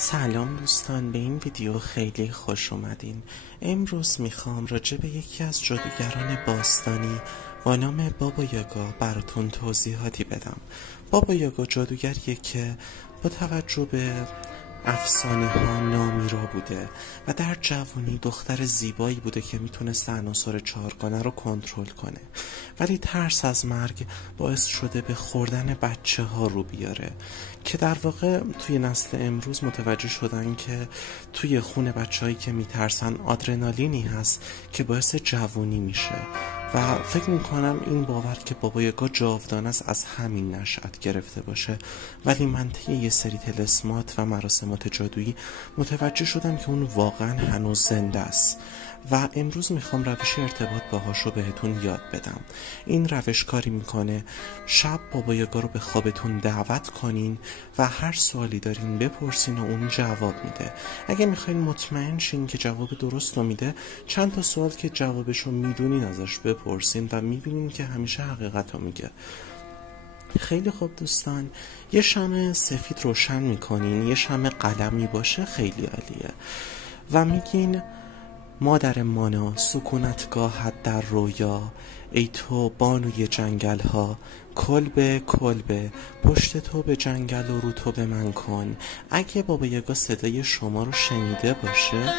سلام دوستان، به این ویدیو خیلی خوش اومدین. امروز میخوام راجع به یکی از جادوگران باستانی با نام بابا یاگا براتون توضیحاتی بدم. بابا یاگا جادوگریه که با توجه به افسانه ها نامیرا بوده و در جوانی دختر زیبایی بوده که میتونست عناصر چهارگانه رو کنترل کنه، ولی ترس از مرگ باعث شده به خوردن بچه ها رو بیاره که در واقع توی نسل امروز متوجه شدن که توی خون بچه هایی که میترسن آدرنالینی هست که باعث جوانی میشه و فکر میکنم این باور که بابا یاگا جاودانه است از همین نشأت گرفته باشه، ولی من طی یه سری طلسمات و مراسمات جادویی متوجه شدم که اون واقعا هنوز زنده است و امروز میخوام روش ارتباط باهاش رو بهتون یاد بدم. این روش کاری میکنه شب بابا یاگا رو به خوابتون دعوت کنین و هر سوالی دارین بپرسین و اون جواب میده. اگه میخواین مطمئن شین که جواب درست رو میده، چند تا سوال که جوابش رو میدونین ازش بپرسین و میبینین که همیشه حقیقت رو میگه. خیلی خوب دوستان، یه شمع سفید روشن میکنین، یه شمع قلمی باشه خیلی عالیه و میگین: مادر مانا سکونتگاهت در رویا، ای تو بانوی جنگل ها، کلبه کلبه پشت تو به جنگل و رو تو به من کن. اگه بابا یاگا صدای شما رو شنیده باشه،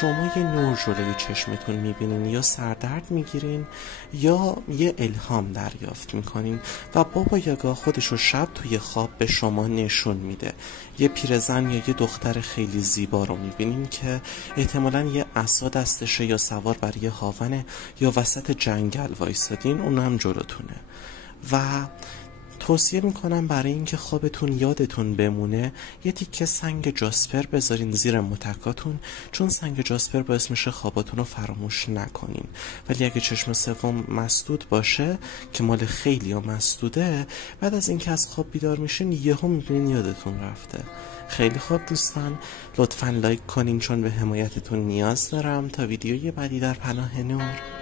شما یه نور جلوی چشمتون میبینین، یا سردرد میگیرین یا یه الهام دریافت میکنین و بابا یاگا خودش رو شب توی خواب به شما نشون میده. یه پیرزن یا یه دختر خیلی زیبا رو میبینین که احتمالاً یه عصا دستشه یا سوار بر یه هاونه یا وسط جنگل وایسادین، اونم جلوتونه. و توصیه میکنم برای اینکه خوابتون یادتون بمونه یه تیکه سنگ جاسپر بذارین زیر متکاتون، چون سنگ جاسپر باعث میشه خواباتون رو فراموش نکنین. ولی اگه چشم سوم مسدود باشه که مال خیلی ها مسدوده، بعد از اینکه از خواب بیدار میشین یهو میبینین یادتون رفته. خیلی خوب دوستان، لطفاً لایک کنین چون به حمایتتون نیاز دارم. تا ویدیوی بعدی در پناه نور.